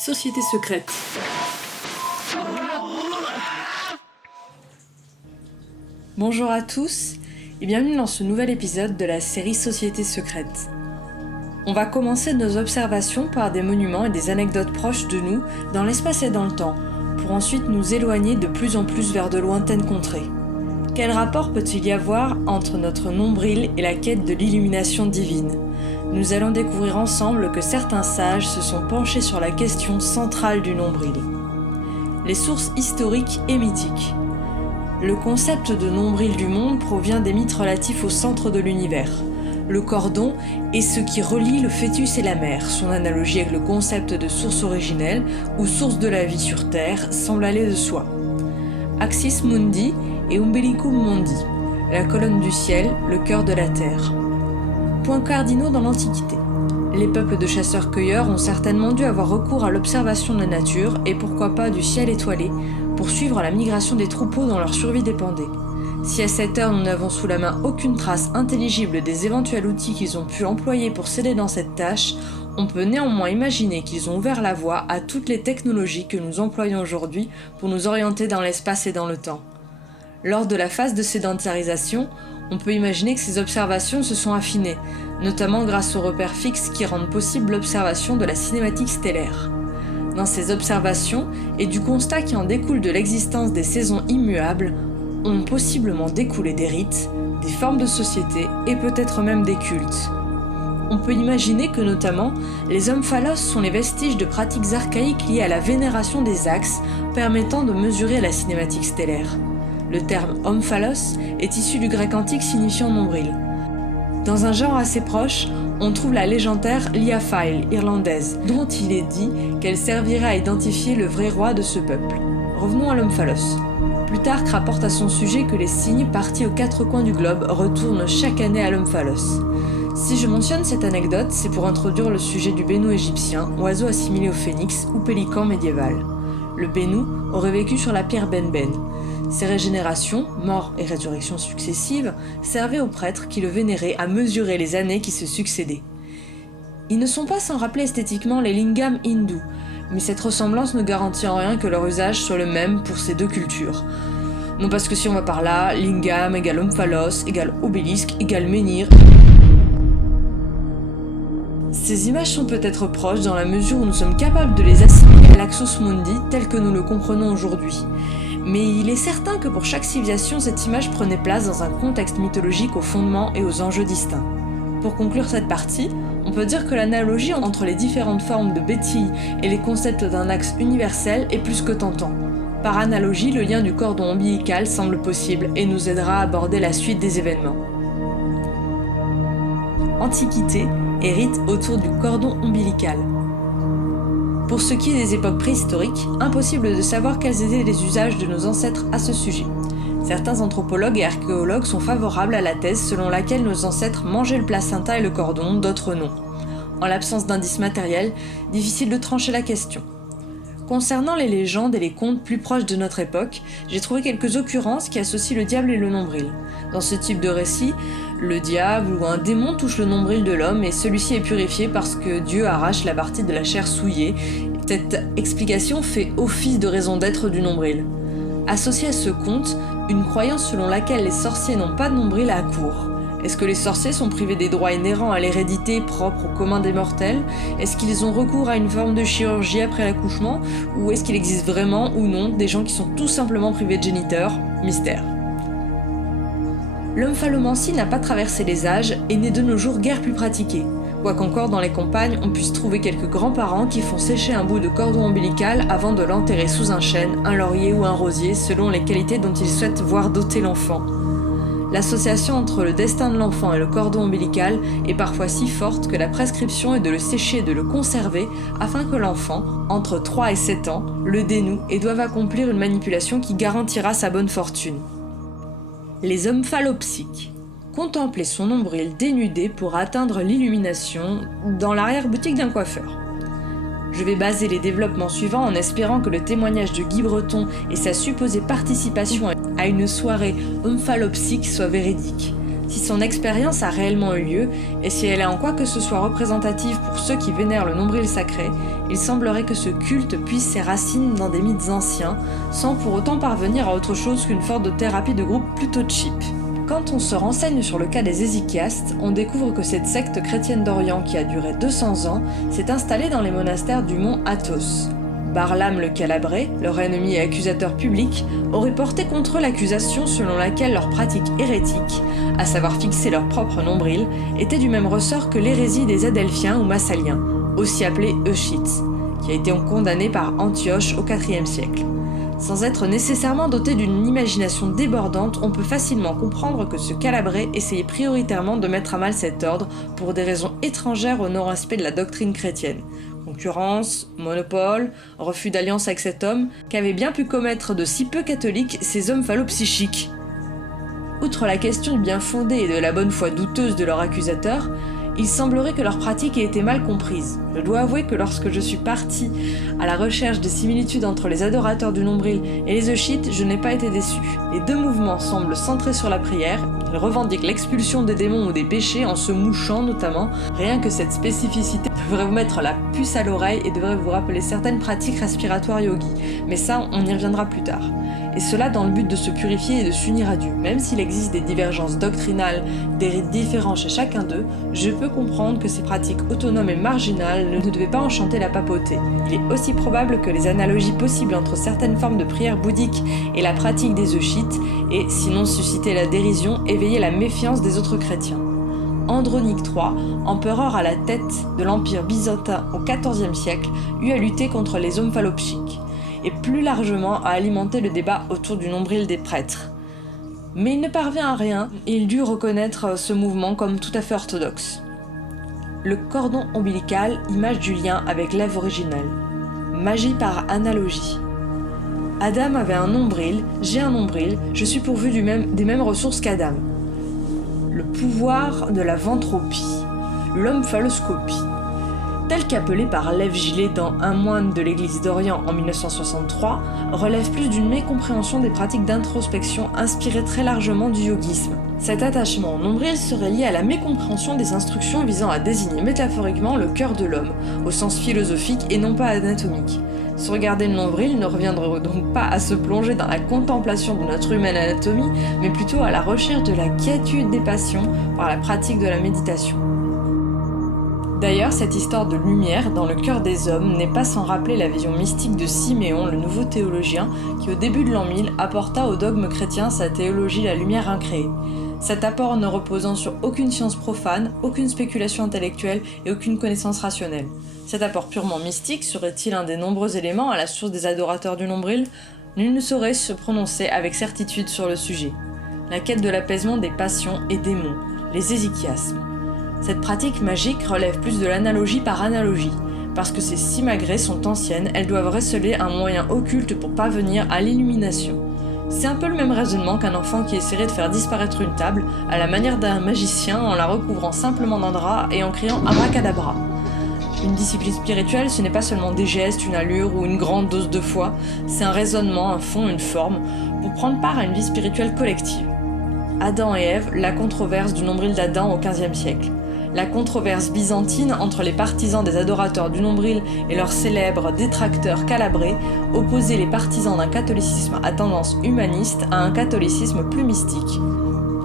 Société secrète. Bonjour à tous et bienvenue dans ce nouvel épisode de la série Société secrète. On va commencer nos observations par des monuments et des anecdotes proches de nous dans l'espace et dans le temps, pour ensuite nous éloigner de plus en plus vers de lointaines contrées. Quel rapport peut-il y avoir entre notre nombril et la quête de l'illumination divine ? Nous allons découvrir ensemble que certains sages se sont penchés sur la question centrale du nombril. Les sources historiques et mythiques. Le concept de nombril du monde provient des mythes relatifs au centre de l'univers. Le cordon est ce qui relie le fœtus et la mère. Son analogie avec le concept de source originelle ou source de la vie sur Terre semble aller de soi. Axis mundi et umbilicum mundi. La colonne du ciel, le cœur de la terre. Points cardinaux dans l'Antiquité. Les peuples de chasseurs-cueilleurs ont certainement dû avoir recours à l'observation de la nature et pourquoi pas du ciel étoilé pour suivre la migration des troupeaux dont leur survie dépendait. Si à cette heure nous n'avons sous la main aucune trace intelligible des éventuels outils qu'ils ont pu employer pour s'aider dans cette tâche, on peut néanmoins imaginer qu'ils ont ouvert la voie à toutes les technologies que nous employons aujourd'hui pour nous orienter dans l'espace et dans le temps. Lors de la phase de sédentarisation, on peut imaginer que ces observations se sont affinées, notamment grâce aux repères fixes qui rendent possible l'observation de la cinématique stellaire. Dans ces observations, et du constat qui en découle de l'existence des saisons immuables, ont possiblement découlé des rites, des formes de société et peut-être même des cultes. On peut imaginer que notamment, les omphalos sont les vestiges de pratiques archaïques liées à la vénération des axes permettant de mesurer la cinématique stellaire. Le terme omphalos est issu du grec antique signifiant nombril. Dans un genre assez proche, on trouve la légendaire Liafail irlandaise, dont il est dit qu'elle servirait à identifier le vrai roi de ce peuple. Revenons à l'omphalos. Plutarque rapporte à son sujet que les cygnes partis aux quatre coins du globe retournent chaque année à l'omphalos. Si je mentionne cette anecdote, c'est pour introduire le sujet du bénou égyptien, oiseau assimilé au phénix ou pélican médiéval. Le bénou aurait vécu sur la pierre Benben. Ses régénérations, morts et résurrections successives, servaient aux prêtres qui le vénéraient à mesurer les années qui se succédaient. Ils ne sont pas sans rappeler esthétiquement les lingams hindous, mais cette ressemblance ne garantit en rien que leur usage soit le même pour ces deux cultures. Non parce que si on va par là, lingam égale omphalos égale obélisque égale menhir. Ces images sont peut-être proches dans la mesure où nous sommes capables de les assimiler à l'Axos Mundi tel que nous le comprenons aujourd'hui. Mais il est certain que pour chaque civilisation, cette image prenait place dans un contexte mythologique aux fondements et aux enjeux distincts. Pour conclure cette partie, on peut dire que l'analogie entre les différentes formes de bétilles et les concepts d'un axe universel est plus que tentant. Par analogie, le lien du cordon ombilical semble possible et nous aidera à aborder la suite des événements. Antiquité et rites autour du cordon ombilical. Pour ce qui est des époques préhistoriques, impossible de savoir quels étaient les usages de nos ancêtres à ce sujet. Certains anthropologues et archéologues sont favorables à la thèse selon laquelle nos ancêtres mangeaient le placenta et le cordon, d'autres non. En l'absence d'indices matériels, difficile de trancher la question. Concernant les légendes et les contes plus proches de notre époque, j'ai trouvé quelques occurrences qui associent le diable et le nombril. Dans ce type de récit, le diable ou un démon touche le nombril de l'homme et celui-ci est purifié parce que Dieu arrache la partie de la chair souillée. Cette explication fait office de raison d'être du nombril. Associée à ce conte, une croyance selon laquelle les sorciers n'ont pas de nombril à court. Est-ce que les sorciers sont privés des droits inhérents à l'hérédité propre au commun des mortels ? Est-ce qu'ils ont recours à une forme de chirurgie après l'accouchement ? Ou est-ce qu'il existe vraiment ou non des gens qui sont tout simplement privés de géniteurs ? Mystère. L'omphalomancie n'a pas traversé les âges et n'est de nos jours guère plus pratiquée. Quoiqu'encore dans les campagnes, on puisse trouver quelques grands-parents qui font sécher un bout de cordon ombilical avant de l'enterrer sous un chêne, un laurier ou un rosier selon les qualités dont ils souhaitent voir doter l'enfant. L'association entre le destin de l'enfant et le cordon ombilical est parfois si forte que la prescription est de le sécher et de le conserver afin que l'enfant, entre 3 et 7 ans, le dénoue et doive accomplir une manipulation qui garantira sa bonne fortune. Les omphalopsiques. Contempler son nombril dénudé pour atteindre l'illumination dans l'arrière-boutique d'un coiffeur. Je vais baser les développements suivants en espérant que le témoignage de Guy Breton et sa supposée participation à une soirée omphalopsique soit véridique. Si son expérience a réellement eu lieu, et si elle est en quoi que ce soit représentative pour ceux qui vénèrent le nombril sacré, il semblerait que ce culte puise ses racines dans des mythes anciens, sans pour autant parvenir à autre chose qu'une forme de thérapie de groupe plutôt cheap. Quand on se renseigne sur le cas des Ézéchiastes, on découvre que cette secte chrétienne d'Orient qui a duré 200 ans s'est installée dans les monastères du mont Athos. Barlam le Calabré, leur ennemi et accusateur public, aurait porté contre eux l'accusation selon laquelle leur pratique hérétique, à savoir fixer leur propre nombril, était du même ressort que l'hérésie des Adelphiens ou Massaliens, aussi appelés Euschites, qui a été condamné par Antioche au IVe siècle. Sans être nécessairement doté d'une imagination débordante, on peut facilement comprendre que ce Calabré essayait prioritairement de mettre à mal cet ordre pour des raisons étrangères au non-respect de la doctrine chrétienne. Concurrence, monopole, refus d'alliance avec cet homme, qu'avaient bien pu commettre de si peu catholiques ces hommes phallopsychiques. Outre la question du bien fondé et de la bonne foi douteuse de leur accusateur, il semblerait que leur pratique ait été mal comprise. Je dois avouer que lorsque je suis partie à la recherche des similitudes entre les adorateurs du nombril et les Euschites, je n'ai pas été déçue. Les deux mouvements semblent centrés sur la prière, ils revendiquent l'expulsion des démons ou des péchés en se mouchant notamment. Rien que cette spécificité devrait vous mettre la puce à l'oreille et devrait vous rappeler certaines pratiques respiratoires yogi, mais ça on y reviendra plus tard. Et cela dans le but de se purifier et de s'unir à Dieu. Même s'il existe des divergences doctrinales, des rites différents chez chacun d'eux, je peux comprendre que ces pratiques autonomes et marginales ne devaient pas enchanter la papauté. Il est aussi probable que les analogies possibles entre certaines formes de prière bouddhique et la pratique des Euschites aient, sinon suscité la dérision, éveillé la méfiance des autres chrétiens. Andronique III, empereur à la tête de l'empire byzantin au XIVe siècle, eut à lutter contre les hommes phallopchiques, et plus largement à alimenter le débat autour du nombril des prêtres. Mais il ne parvint à rien, et il dut reconnaître ce mouvement comme tout à fait orthodoxe. Le cordon ombilical, image du lien avec l'Ève originelle. Magie par analogie. Adam avait un nombril, j'ai un nombril, je suis pourvu des mêmes ressources qu'Adam. Le pouvoir de la ventropie, l'omphalloscopie. Tel qu'appelé par Lev Gillet dans Un moine de l'église d'Orient en 1963, relève plus d'une mécompréhension des pratiques d'introspection inspirées très largement du yogisme. Cet attachement au nombril serait lié à la mécompréhension des instructions visant à désigner métaphoriquement le cœur de l'homme, au sens philosophique et non pas anatomique. Se regarder le nombril ne reviendrait donc pas à se plonger dans la contemplation de notre humaine anatomie, mais plutôt à la recherche de la quiétude des passions par la pratique de la méditation. D'ailleurs, cette histoire de lumière dans le cœur des hommes n'est pas sans rappeler la vision mystique de Siméon, le nouveau théologien, qui au début de l'an 1000 apporta au dogme chrétien sa théologie la lumière incréée. Cet apport ne reposant sur aucune science profane, aucune spéculation intellectuelle et aucune connaissance rationnelle. Cet apport purement mystique serait-il un des nombreux éléments à la source des adorateurs du nombril ? Nul ne saurait se prononcer avec certitude sur le sujet. La quête de l'apaisement des passions et démons, les ézéchiasmes. Cette pratique magique relève plus de l'analogie par analogie. Parce que ces simagrées sont anciennes, elles doivent receler un moyen occulte pour parvenir à l'illumination. C'est un peu le même raisonnement qu'un enfant qui essaierait de faire disparaître une table, à la manière d'un magicien en la recouvrant simplement d'un drap et en criant abracadabra. Une discipline spirituelle, ce n'est pas seulement des gestes, une allure ou une grande dose de foi, c'est un raisonnement, un fond, une forme, pour prendre part à une vie spirituelle collective. Adam et Ève, la controverse du nombril d'Adam au XVe siècle. La controverse byzantine entre les partisans des adorateurs du nombril et leurs célèbres détracteurs calabrés opposait les partisans d'un catholicisme à tendance humaniste à un catholicisme plus mystique.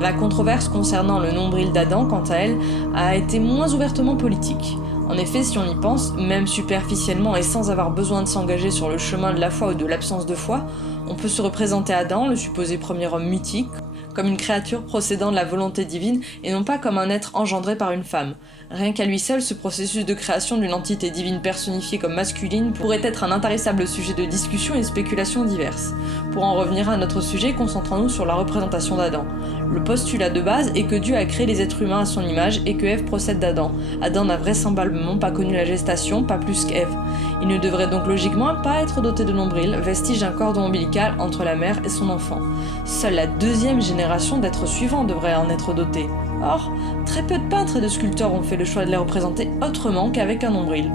La controverse concernant le nombril d'Adam, quant à elle, a été moins ouvertement politique. En effet, si on y pense, même superficiellement et sans avoir besoin de s'engager sur le chemin de la foi ou de l'absence de foi, on peut se représenter Adam, le supposé premier homme mythique, comme une créature procédant de la volonté divine et non pas comme un être engendré par une femme. Rien qu'à lui seul, ce processus de création d'une entité divine personnifiée comme masculine pourrait être un intarissable sujet de discussion et de spéculation diverses. Pour en revenir à notre sujet, concentrons-nous sur la représentation d'Adam. Le postulat de base est que Dieu a créé les êtres humains à son image et que Ève procède d'Adam. Adam n'a vraisemblablement pas connu la gestation, pas plus qu'Ève. Il ne devrait donc logiquement pas être doté de nombril, vestige d'un cordon ombilical entre la mère et son enfant. Seule la deuxième génération d'êtres suivants devrait en être dotée. Or, très peu de peintres et de sculpteurs ont fait le choix de les représenter autrement qu'avec un nombril.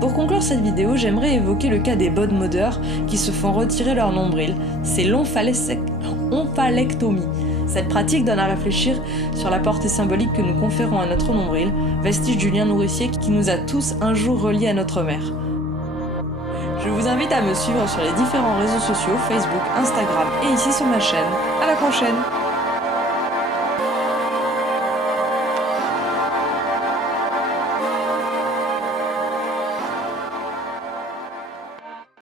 Pour conclure cette vidéo, j'aimerais évoquer le cas des bodemodeurs qui se font retirer leur nombril. C'est l'omphalectomie. Cette pratique donne à réfléchir sur la portée symbolique que nous conférons à notre nombril, vestige du lien nourricier qui nous a tous un jour reliés à notre mère. Je vous invite à me suivre sur les différents réseaux sociaux, Facebook, Instagram et ici sur ma chaîne. À la prochaine!